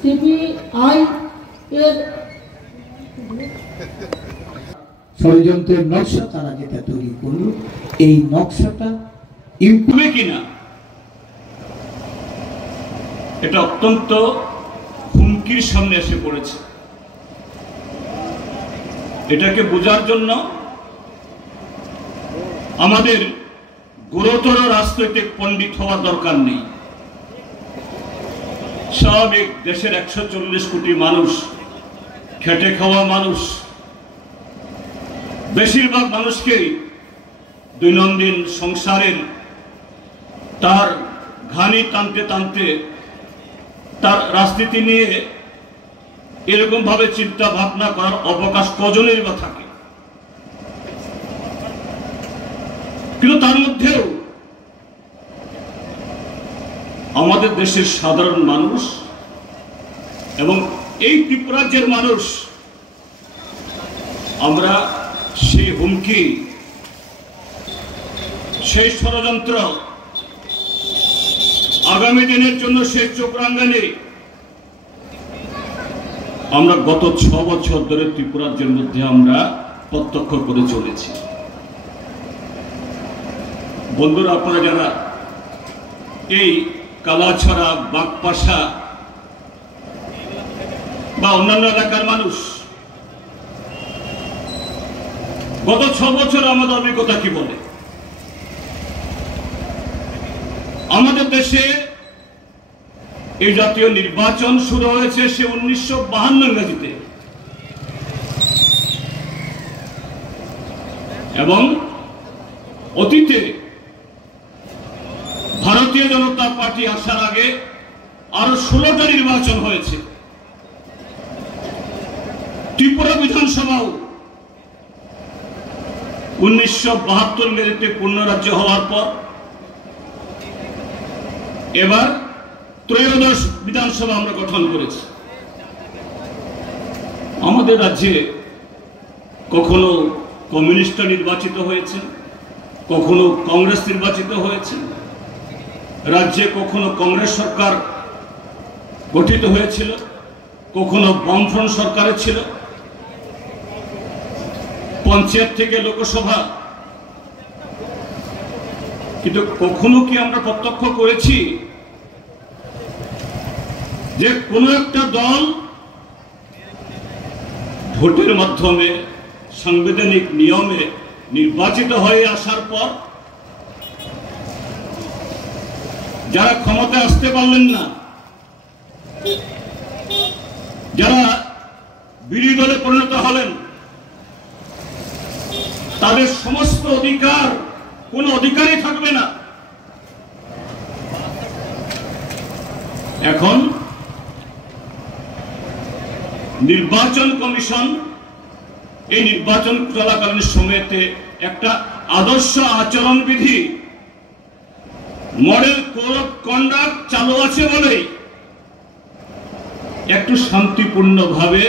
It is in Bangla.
সিপিআই এর ষড়যন্ত্রের নকশা তারা যেটা তৈরি করলো, এই নকশাটা ইম্প্রুভ কিনা এটা অত্যন্ত হুমকির সামনে এসে পড়েছে। এটাকে বোঝার জন্য আমাদের গুরুতর রাজনৈতিক পণ্ডিত হওয়ার দরকার নেই। স্বাভাবিক দেশের 140 কোটি মানুষ, খেটে খাওয়া মানুষ, বেশিরভাগ মানুষকেই দৈনন্দিন সংসারের তার ঘানি টানতে টানতে তার রাজনীতি নিয়ে এরকম ভাবে চিন্তা ভাবনা করার অবকাশ কজনের বা থাকে। কিন্তু তার মধ্যেও আমাদের দেশের সাধারণ মানুষ এবং এই ত্রিপুরাজ্যের মানুষ আমরা সেই হুমকি, সেই ষড়যন্ত্র, আগামী দিনের জন্য সেই চোখ রাঙানি আমরা গত 6 বছর ধরে ত্রিপুরাজ্যের মধ্যে আমরা প্রত্যক্ষ করে চলেছি। বন্ধুরা, আপনারা যারা এই কালাছড়া, বাগপাশা বা অন্যান্য এলাকার মানুষ, গত 6 বছর আমাদের অভিজ্ঞতা কি বলে? আমাদের দেশে এই জাতীয় নির্বাচন শুরু হয়েছে সে 1952 ইংরেজিতে, এবং অতীতে ভারতীয় জনতা পার্টি আসার আগে আরো 16টা নির্বাচন হয়েছে। ত্রিপুরা বিধানসভাও 1972 ইংরেজিতে পূর্ণ রাজ্য হওয়ার পর এবার 13দশ বিধানসভা আমরা গঠন করেছি। আমাদের রাজ্যে কখনো কমিউনিস্টরা নির্বাচিত হয়েছে, কখনো কংগ্রেস নির্বাচিত হয়েছে, রাজ্যে কখনো কংগ্রেস সরকার গঠিত হয়েছিল, কখনো বামফ্রন্ট সরকারের ছিল, পঞ্চায়েত থেকে লোকসভা। কিন্তু কখনো কি আমরা প্রত্যক্ষ করেছি যে কোনো একটা দল ভোটের মাধ্যমে সাংবিধানিক নিয়মে নির্বাচিত হয়ে আসার পর যারা ক্ষমতায় আসতে পারলেন না, যারা বিরোধী দলে পরিণত হলেন, তাদের সমস্ত অধিকার, কোনো অধিকারই থাকবে না। এখন নির্বাচন কমিশন এই নির্বাচন চলাকালীন সময়তে একটা আদর্শ আচরণবিধি, মডেল কোড অফ কন্ডাক্ট চালু আছে বলেই একটু শান্তিপূর্ণভাবে